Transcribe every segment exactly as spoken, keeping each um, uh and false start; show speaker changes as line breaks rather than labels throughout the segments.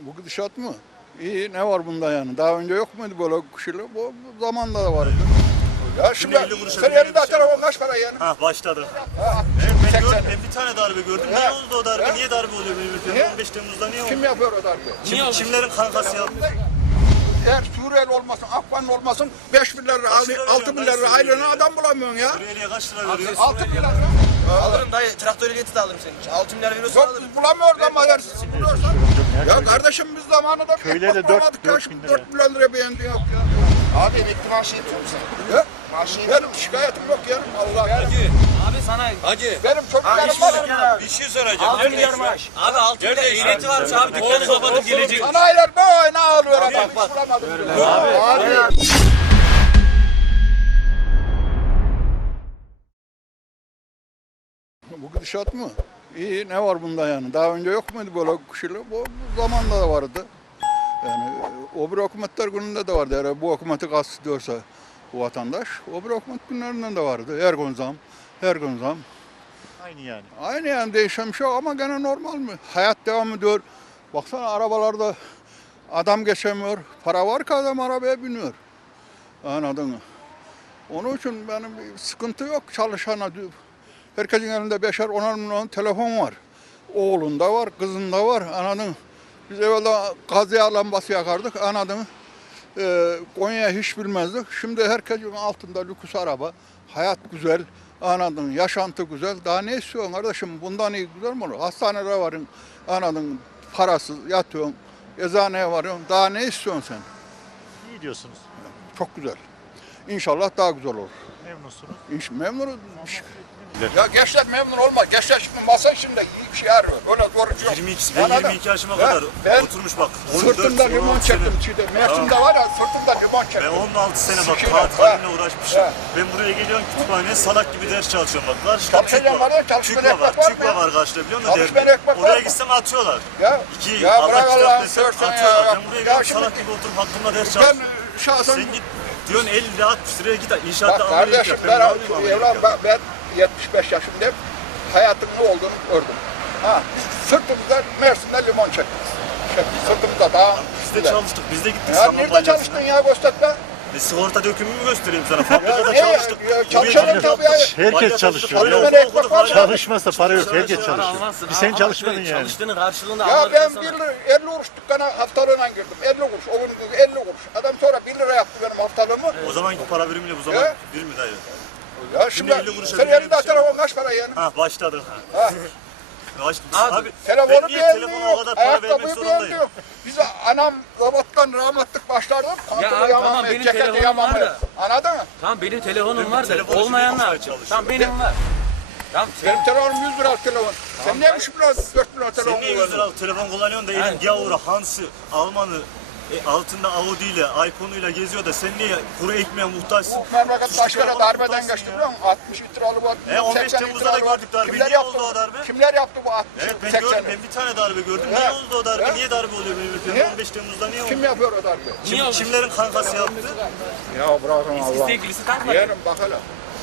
Bu gidişat mı? İyi, ne var bunda yani? Daha önce yok muydu böyle kuşuyla? Bu bu zamanda da vardı. Ya şimdi sen elinde telefon kaç para yani?
Ha başladı.
Ha,
Ben, gördüm, ben bir tane darbe gördüm. Niye oldu o darbe? Niye darbe oluyor benim ülkemde? on beş Temmuz'da niye oldu?
Kim yapıyor o darbe?
Kim, kimlerin kankası yaptı?
Eğer Suriyeli olmasın, Afgan olmasın beş bin lira, altı bin lira aylığına adam bulamıyorsun ya.
Suriyeli'ye kaç lira veriyorsun?
altı bin lira.
Alırım dayı, traktör ehliyeti de alırım senin için. altı milyar veriyorsun
Yok
alırım.
biz bulamıyoruz ama eğer siz buluyorsan. Ya kardeşim biz zamanında
Köylerde
bulamadık ya.
dört
Şimdi
bin
dört milyon lira beğendi yok ya.
Abi emekli maaşı yetiyor mu sana?
Ya?
Maaşı yetiyor mu?
Benim şikayetim yok ya. Allah ya.
Abi sana... Hacı.
Benim çocuklarım var.
Bir şey soracağım.
altı milyar maaş. Abi altı milyar ehliyeti varmış abi. Dükkanı kapatıp gelecek.
Sanayiler böyle ağlıyor adam. Hiç bulamadım. Abi. Abi. Bu gidişat mı? İyi, ne var bunda yani? Daha önce yok muydu böyle kuşuyla? Bu, bu zamanda da vardı. Yani o bir hükümetler gününde de vardı. Eğer bu hükümeti kastediyorsa bu vatandaş, o bir hükümet günlerinden de vardı. Her gün zam, her gün zam.
Aynı yani.
Aynı yani değişen bir şey yok ama gene normal mi? Hayat devam ediyor. Baksana arabalarda adam geçemiyor. Para var ki adam arabaya biniyor. Anladın mı? Onun için benim bir sıkıntı yok çalışana. Herkesin elinde beşer, onar milyon telefon var. Oğlunda var, kızında var. Anladın mı? Biz evvela gazya lambası yakardık. Anladın mı? Ee, Konya'yı hiç bilmezdik. Şimdi herkesin altında lüks araba. Hayat güzel. Anladın mı? Yaşantı güzel. Daha ne istiyorsun kardeşim? Bundan iyi güzel mi olur? Hastanede varın. Anladın mı? Parasız yatıyorsun. Eczaneye varıyorsun. Daha ne istiyorsun sen?
İyi diyorsunuz.
Çok güzel. İnşallah daha güzel olur.
Memnunsunuz.
İş, memnunuz. Ya gençler memnun olmaz. Gençler şimdi masa şimdi bir şey arıyor. Öyle doğru yok.
yirmi iki, ben yirmi iki yaşıma kadar
ben
oturmuş bak.
Sırtımda limon çektim. Çiğde. Mersin'de var ya sırtımda limon çektim.
Ben on altı sene bak
Sikiyle,
kağıt
ha.
haline uğraşmışım.
Ha.
Ben buraya geliyorum kütüphaneye salak gibi ders çalışıyorum bak. Karşıda
Çalışacağım
çükva
var ya, çalışmayan
çükva var.
ekmek var mı
Çükva
ya?
var karşıda biliyor musun?
Çalışmayan
Derbi.
ekmek var
Oraya
mı?
gitsem atıyorlar.
Ya,
İki
ya
Allah
bırak
kitap
Allah'ını
desem
seversen
atıyorlar.
ya.
Ben buraya
Ya
geliyorum
şimdi-
salak gibi oturup hakkımda ders
Ben
çalışıyorum.
şahsen...
Sen git diyorsun elli lira altmış liraya git
Bak
inşaatta amelilik
kardeşim
yap.
ben,
ne yapayım amelilik
evlen,
yap?
ben, ben yetmiş beş yaşındayım. Hayatın ne olduğunu gördüm. Ha, biz sırtımıza Mersin'de limon çektik. Çektik sırtımıza daha...
Biz de çalıştık. Biz de gittik
Ya
Saman
nerede
Balyası'na.
çalıştın ya gösterme?
E, sigorta dökümümü göstereyim sana. Fabrikada
ne ya?
çalıştık.
Ya çalışanın
Oraya
tabii
gittik.
ya.
Herkes
Balyası'da
çalışıyor.
çalışan
Ya.
ekmek var ya.
Çalışmazsa para yok. Herkes
Para
çalışıyor.
Almazsın.
Bir sen
Ama
çalışmadın
şöyle,
yani.
Çalıştığının karşılığında
Ya
alırım
ben
sana.
bir lira, elli kuruş dükkana haftalığına girdim. elli kuruş. O gün elli kuruş. Adam sonra bir lira yaptı benim haftalığımı.
O zamanki para birimiyle bu zaman
Ya.
bir mi dayı?
Ya şimdi
elli kuruşa
sen
bir lira
elinde
bir şey
telefon kaç para yani?
Ha başladı.
Ha.
Baş,
Abi,
abi,
Telefonu
ben niye
beğenmiyor.
telefona o kadar para vermek
Ayakkabıyı
zorundayım?
beğenmiyor. Bize anam robottan rahmetlik başlardı.
Ya
Pantolonu
abi tamam,
yamamaya,
benim
ceketi
telefonum
yamamaya.
var da.
Anladın mı?
Tamam benim telefonum
Benim
var da
telefon
olmayanlar.
şimdi çalışıyor.
Tamam benim var. Tamam sen...
Benim telefonum yüz lira telefon. Sen niye üç lira, dört lira telefon
Sen niye yüz
kullanıyorsun?
liralık telefon kullanıyorsun da elin gavuru, Hans'ı, Alman'ı, e, altında Audi'yle, iPhone'uyla geziyor da sen niye kuru ekmeğe muhtaçsın?
Bu memleket
Suçlu
kaç kere
telefona
darbeden
muhtaçsın
geçti
ya.
biliyor musun? altmış liralı var.
E, on beş
seksen
Temmuz'da da
liralı var.
gördük darbeyi.
Kimler
Niye
yaptı
oldu
bu?
o darbe?
Kimler yaptı bu altmış,
Evet ben
sekseni?
gördüm, ben bir tane darbe gördüm.
He.
Niye oldu o darbe?
He.
Niye darbe oluyor benim ülkemde?
Niye?
on beş Temmuz'da niye oldu?
Kim yapıyor o darbeyi?
Kim, kimlerin kankası yaptı?
Ya bırakın Allah.
İsteğe kilisi takma.
Yeğenim bak hele.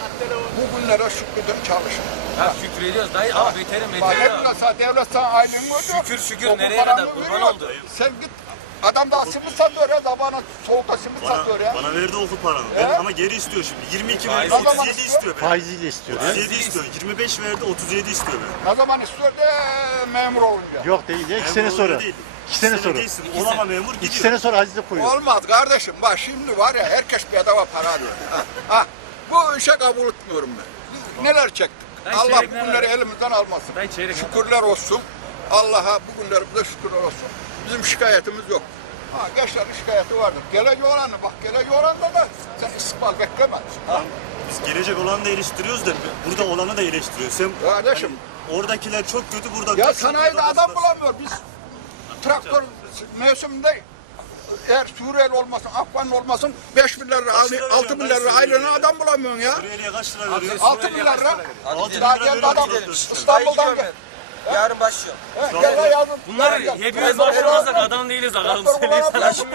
Bu günlere şükredin çalışın.
Ya şükür ediyoruz dayı ama beterim
Bak
ediyor.
ne bileyim sana devlet sana aylığını veriyor.
Şükür şükür
Okul
nereye
paranı
kadar kurban
veriyor.
oldu.
Sen git adam daha simit satıyor ya sabahına soğukta simit satıyor ya.
Bana, bana verdi okul paranı. Ben, ama geri istiyor şimdi. yirmi iki verdi,
Faiz-
otuz yedi istiyor ben.
Faiziyle istiyor.
otuz yedi istiyor. yirmi beş verdi, otuz yedi istiyor ben.
Ne zaman istiyor de memur olunca.
Yok değil ya. İki sene
Memur
sonra.
öyle değil.
İki sene sonra.
değilsin. Olama memur
İki
gidiyor.
sene sonra hacize koyuyor.
Olmaz kardeşim bak şimdi var ya herkes bedava para alıyor. Ha, ha. Bu işe kabul etmiyorum ben. Biz neler çektik.
Ben
Allah
çeyrek
bu
ne
günleri
var?
elimizden almasın.
Dayı çeyrek ne var?
Şükürler olsun. Allah'a bu günlerimize şükürler olsun. Bizim şikayetimiz yok. Ha, gençlerin şikayeti vardır. Gelecek olanı bak gelecek olanda da sen istikbal bekleme. Ha.
Biz gelecek olanı da eleştiriyoruz da burada olanı da eleştiriyoruz. Sen,
Kardeşim.
hani oradakiler çok kötü, burada
Ya
çok
sanayide
kötü,
adam
arasında-
bulamıyor. Biz traktör mevsiminde eğer Suriyeli olmasın, Afgan olmasın beş bin lira,
Kaç lira
altı bin
veriyorsun
lira
dayı
aylığına
Suriyeli'ye?
adam bulamıyorsun ya.
Suriyeli'ye kaç lira veriyorsun?
altı bin lira.
Altı
Daha
bin lira
geldi
veriyor
adam
traktör.
İstanbul'dan gel.
Yarın başlıyor.
He, Gel lan yavrum.
Bunlar
gel, gel.
hepimiz
Traktör
başlamazsak
bulamam.
adam değiliz
Traktör
akalım söyleyeyim
bulamam.
sana.
Yaşım yok.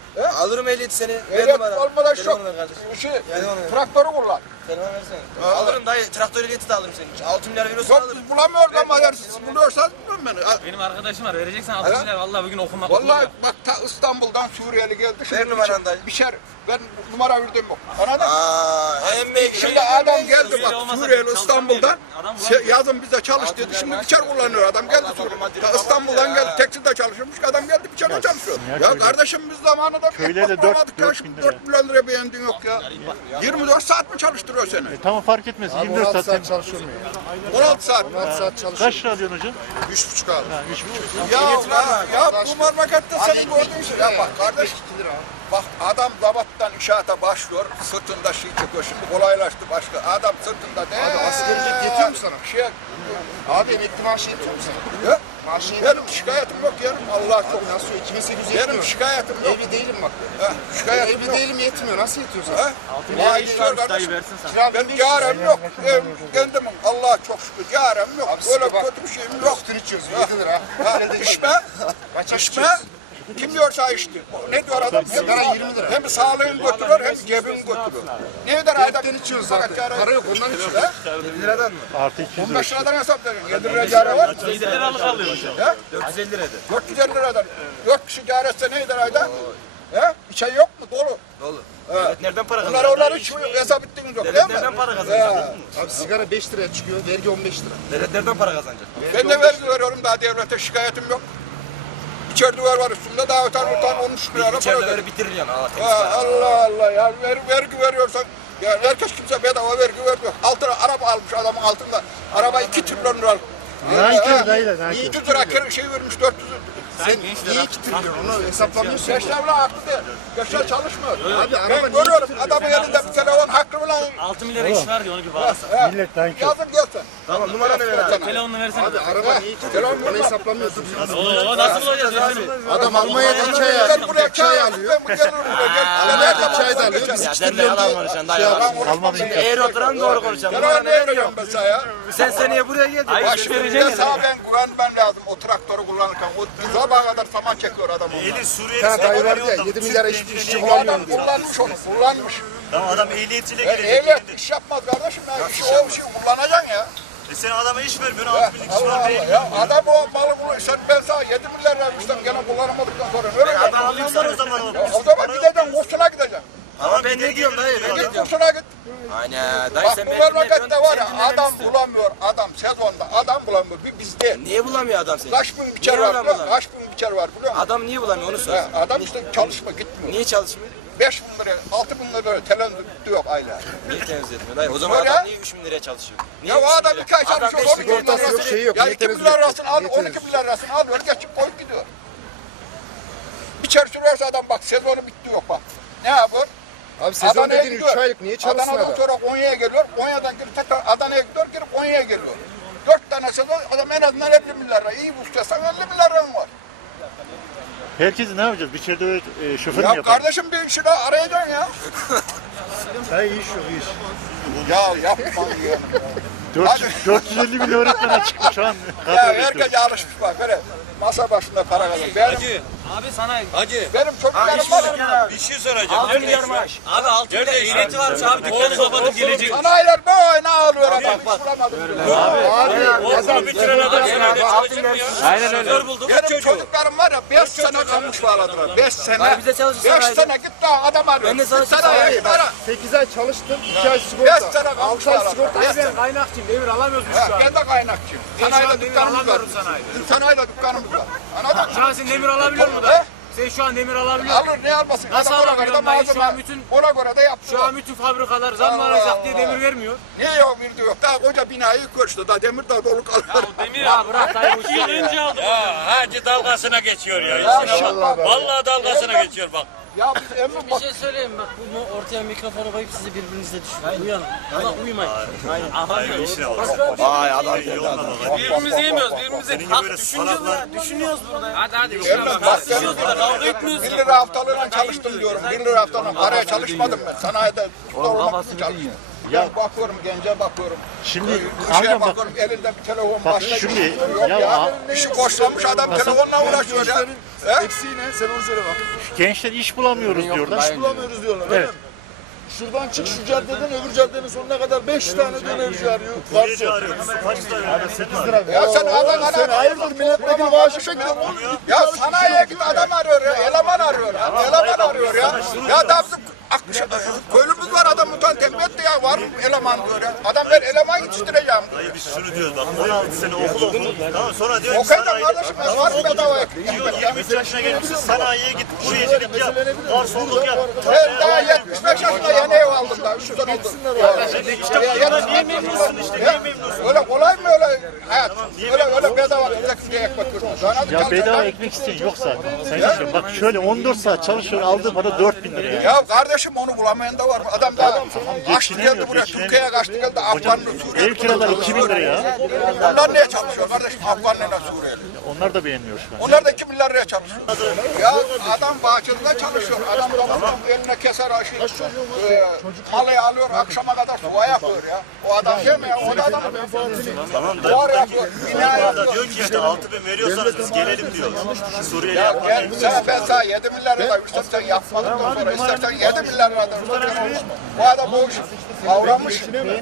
He?
Alırım ehliyeti seni. Ver
Ehliyet
numara.
olmadan
Ver
çok.
numara kardeşim.
Şey,
Ver numara.
traktörü kullan.
Telefon versene. Alırım dayı. Traktör ehliyeti de alırım senin için. altı milyar veriyorsan
Yok
alırım.
biz bulamıyoruz ama eğer siz buluyorsanız bulun beni. Ha,
Benim arkadaşım var. Vereceksen altı milyar. Vallahi bugün okumak
Vallahi bak ta İstanbul'dan Suriyeli geldi. Şimdi
Ver numaranı dayı.
Bir şey, ben numara verdim yok. Anladın mı?
Aaa emmi.
Şimdi adam geldi
Suriyeli
bak
olmasa
Suriyeli
çalışan
İstanbul'dan
bir adam
şey, yazın bize çalış dedi. Şimdi biçer kullanıyor adam geldi Suriyeli. Ta İstanbul'dan geldi tekstilde çalışıyormuş adam geldi biçerde çalışıyor.
ya
Ya
köylü-
kardeşim biz zamanında
Köylüye de
ekmek
dört-
bulamadık ya
dört bin
şimdi
lira.
dört milyon lira beğendin yok ya. yirmi dört saat mi çalıştırıyor seni?
E, tamam fark etmez. yirmi dört saat.
saat çalışıyor mu ya?
on altı saat.
on altı saat çalışıyor.
Kaç lira alıyorsun hocam?
üç buçuk abi.
Ha, üç buçuk.
Ya, ya, ya bu memlekette senin gördüğün şey. Ya bak kardeş, bak adam zabattan inşaata başlıyor, sırtında şey çekiyor. Şimdi kolaylaştı başka. Adam sırtında değil.
Abi asgari ücret yetiyor mu sana?
Şey,
Abi emekli maaşı yetiyor mu sana?
ya,
Maaşı yetiyor mu?
benim şikayetim yok ya. Allah çok.
Abi nasıl iki bin sekiz yüz
Benim
yetmiyor.
şikayetim yok.
Evli değilim bak.
Ha, şikayetim
Evli
yok.
değilim yetmiyor. Nasıl yetiyor sana?
Ha?
milyar
Vay
ehliyet
diyor
varmış dayı
kardeşim.
versin sana.
Kira
Ben
bin beş yüz.
yarem yok. Ev, kendimin Allah'a çok şükür yarem yok.
Abi
Öyle
size bak,
kötü bir şeyim yok.
Sütün içiyoruz yedi lira.
Ha, içme. İçme. Kim diyorsa içti. Ne diyor adam? Hem,
Sigara yirmi lira.
hem sağlığını götürüyor hem cebini götürüyor. Ne eder ayda?
Hepten içiyoruz zaten. Para yok ondan içiyoruz.
Ha?
yedi liradan mı?
Artı iki yüz
on
lira.
beş liradan hesap verin. yedi lira cari var.
yedi liralık alıyormuş.
Ha?
dört yüz elli lirada.
dört yüz elli liradan. dört kişi cari etse ne eder ayda? He? İçen yok mu? Dolu.
Dolu.
Ha.
Devlet nereden para
Bunlar
kazanıyor?
onlar hiç hesap ettiğiniz yok değil
Devlet
mi?
nereden para kazanıyor?
Ha.
Abi sigara beş liraya çıkıyor. Vergi on beş lira.
Devlet nereden para kazanacak?
Ben de vergi veriyorum daha devlete şikayetim yok. İçeride duvar var üstünde daha öten öten on üç lira para
İçeride
veriyorum.
böyle bitirir yani. Allah temiz
Ha,
para.
Allah Allah ya ver, vergi veriyorsan ya herkes kimse bedava vergi vermiyor. Altına araba almış adamın altında. Araba iki trilyon lira.
Nankör dayılar, nankör.
yüz lira kere şey vermiş dört yüz.
Sen niye iki trilyon onu hesaplamıyorsun?
Gençler bile haklı değil. Gençler çalışmıyor.
Abi araba
Ben
niye
görüyorum
iki trilyon?
adamın elinde bir telefon hakkı bile.
altı milyara iş var diyor onu bir bağlasın.
Millet nankör.
Yazın gelsin.
Tamam numaranı ver abi.
Telefonunu versene.
Abi araba niye iki trilyon? Onu hesaplamıyorsun.
Oo nasıl bulacağız versene.
Adam Almanya'da iki ay
Ben
alıyor.
buraya
iki ay
çay
alıyor.
Ben bu gelirim buraya. Gel. Gel.
iki ay da alıyor. Biz
Ya
iki
sen de
trilyon
yalan
diye
konuşan
şey
dayı.
alıyoruz.
Almadı imkan.
Eğer oturan doğru konuşan.
Ben
Numaranı
ne
veriyorum.
veriyorum ben sana ya?
Sen seneye buraya geldin.
Ay,
Baş
işte
vereceksin.
Ben sana ben güvenmem lazım o traktörü kullanırken. O sabaha kadar saman çekiyor adam ondan.
Eli Suriyeli
Bir tane dayı
sana
vardı ya,
veriyor da
yedi
Türk
milyara
gençliğine
işçi
niye
O adam
bulamıyorum diyor.
kullanmış onu, kullanmış.
Tamam adam ehliyetiyle
E,
gelecek.
ehliyet iş yapmaz kardeşim ya. İşi o işi kullanacaksın ya.
E sen adama iş vermiyorsun
Ya,
altı binlik iş
Allah
var
Allah
değil.
ya. Adam o malı bunu, sen ben sana yedi milyar vermiştim gene kullanamadıktan sonra. Öyle mi?
Adam alıyorsan o zaman o.
Ya, o zaman gideceksin, kursuna gideceksin.
Ama ben ne diyorum dayı? Ben ne
Git
diyorum?
kursuna git.
Aynen. Dayı
Bak
sen
bu
beni
memlekette
dinlemiyorsun.
var ya
Sen dinlememi
adam
istiyorsun.
bulamıyor. Adam sezonda adam bulamıyor. Bir bizde.
Niye bulamıyor adam seni?
Kaç bin biçer
Niye
var
adam
biliyor musun?
bulamıyor?
Kaç bin biçer var biliyor musun?
Adam niye bulamıyor onu
Ha,
söyle.
adam işte çalışma gitmiyor.
Niye çalışmıyor?
Beş bin lira, altı bin lira telendüktü yok aylar.
Niye temizlik etmiyor dayı? O zaman
Öyle.
adam niye üç bin liraya çalışıyor? Niye
Ya o
üç bin
adam
liraya?
iki ay
Adam
çalışıyor,
beş
on
bin
iki bin
liraya
sigortası yok,
lirası.
şeyi yok,
Ya
niye
iki bin
temizliyor?
lirasını al,
Niye
on iki bin
temizliyor?
lirasını alıyor, geçip koyup gidiyor. Biçer sürerse adam bak sezonu bitti yok bak. Ne yapıyor?
Abi sezon
Adana'ya
dediğin üç
gidiyor.
aylık niye çalışsın
Adana'dan
adam?
sonra Konya'ya geliyor, Konya'dan girip tekrar Adana'ya gidiyor, girip Konya'ya geliyor. Dört tane sezon adam en azından elli milyar lira. İyi bustaysan elli milyar liran var.
Herkesi ne yapacağız? İçeride öyle e, şoför mü
Ya
yapalım?
kardeşim bir işi daha arayacaksın ya.
Hayır iş yok iş.
Ya yapma ya.
dört yüz, dört yüz elli bin öğretmene çıkmış şu an.
Ya
Kadro
herkes
bekliyor.
alışmış bak böyle masa başında para kazanıyor. Benim,
Abi sana
benim çocuklarım var.
bir şey soracağım. altı milyar maaş. Abi altı milyar ehliyeti varmış abi dükkanı kapatıp gelecek.
Sanayiler böyle ağlıyor adam. Hiç bulamadım.
Abi adam
Bitiren adam sınavda çalışmıyor. Aynen öyle. Şoför bulduk.
Benim çocuklarım var ya beş sene kalmış bağladılar. Beş sene.
Abi bize çalışsın
Beş
sanayide.
sene git daha adam arıyor.
Ben de sana
Git sanayiye
sanayide.
git ara.
sekiz ay çalıştın, iki ay
Beş
sigorta.
sene kalmış
altı ay
bağladılar.
sigorta.
Beş sene.
Kaynakçıyım, devir alamıyoruz biz
Ha,
şu an.
ben de kaynakçıyım.
Ben şu
Sanayide
an demir
dükkanımız var.
alamıyorum sanayide.
Sanayide dükkanımız var. Anladın mı?
Şu an sen demir alabiliyor musun
He?
da? Sen şu an demir alabiliyor musun?
Alır ne almasın?
Nasıl
Adam ona
alabiliyorum
göre de
dayı? Şu an
malzeme-
bütün-
Ona göre de yaptı.
Şu an bütün fabrikalar zamlanacak diye demir vermiyor.
Niye yok bir yok? Daha koca binayı yıkmıştı. Daha demir daha dolu kalıyor.
Demir ya bırak dayı bu işi.
Önce aldım.
Ya hacı dalgasına geçiyor ya.
Ya
İşine bak.
Allah be.
Vallahi dalgasına geçiyor bak.
Ya biz emin
Bir
bak.
şey söyleyeyim bak bu ortaya mikrofonu koyup sizi birbirinizle düşürün. Uyanın. Ama uyumayın.
Aynen işine bak.
Vay adam
İyi olmadı bak.
Birbirimizi yemiyoruz. Birbirimize
Senin gibi
hak
böyle
düşüneceğiz
salaklar.
ya. Düşünüyoruz burada. Hadi hadi.
Emin bak. Ben
Kavga etmiyoruz
bir
ki.
lira haftalığına çalıştım diyorum. Bir lira haftalığına paraya çalışmadım ben. Sanayide usta olmak için çalıştım.
Ya-
Ben bakıyorum, gence bakıyorum.
Şimdi
Kışaya
amcam bak,
bakıyorum, elinde bir telefon,
bak
başka
şimdi,
bir şey yok
ya-
ya. İşi boşlamış adam telefonla uğraşıyor ya. He?
Eksiği ne? Sen onu söyle bak.
gençler iş bulamıyoruz diyorlar.
İş bulamıyoruz diyorlar.
Evet.
Evet. Şuradan çık şu caddeden öbür caddenin sonuna kadar beş tane dönerci arıyor.
Kuryeci
Garson.
arıyoruz. Kaç tane arıyor? Sen var.
Ya sen adam adam.
Sen hayırdır milletvekili maaşı bekliyorsun oğlum. Git
Ya
çalış,
sanayiye git adam arıyor ya, eleman arıyor ya, eleman arıyor ya. Ya da bizim ak- köylümüz var adam mutan tembih etti ya, var mı eleman diyor ya. Adam ben eleman yetiştireceğim.
Dayı biz şunu diyoruz bak on altı sene okul okuduk. Tamam sonra diyor ki
Okuyacağım
sanayide
kardeşim, ben var mı bedava ekmek?
diyor yirmi üç yaşına gelmişsin sanayiye git kuryecilik yap. Garsonluk yap.
Ben daha yetmiş beş yaşında yeni ev aldım da, üç sene oldu.
Niye memnunsun işte niye memnunsun?
Öyle kolay mı öyle hayat? Öyle öyle bedava ekmek diye ekmek veriyorsun.
Ya bedava ekmek isteyen yok zaten. Sayın Başkanım bak şöyle on dört saat çalışıyor aldığı para dört bin lira ya.
Ya kardeşim onu bulamayan da var. Adam da kaçtı
geçinemiyor,
geldi buraya,
geçinemiyor.
Türkiye'ye kaçtı geldi, Afganlı Suriyeli.
Ev kiraları iki bin lira ya.
Onlar niye çalışıyor kardeşim, Afganlı'yla Suriyeli?
Onlar da beğenmiyor şu an.
Onlar da iki milyar liraya çalışıyor. Ya adam bahçede çalışıyor. Adam da eline keser aşı. E, halıyı alıyor, akşama kadar suya yapıyor ya. O adam yemiyor, o da adam.
Tamam
Duvar
da
yapıyor, bina
da
yapıyor.
diyor ki işte altı bin veriyorsanız biz gelelim diyor. Suriyeli
Ya
yapmak.
gel, sen, ben sana yedi milyar lira istersen yapmadıktan sonra, istersen yedi milyar lira da bu adam bu iş kavramış.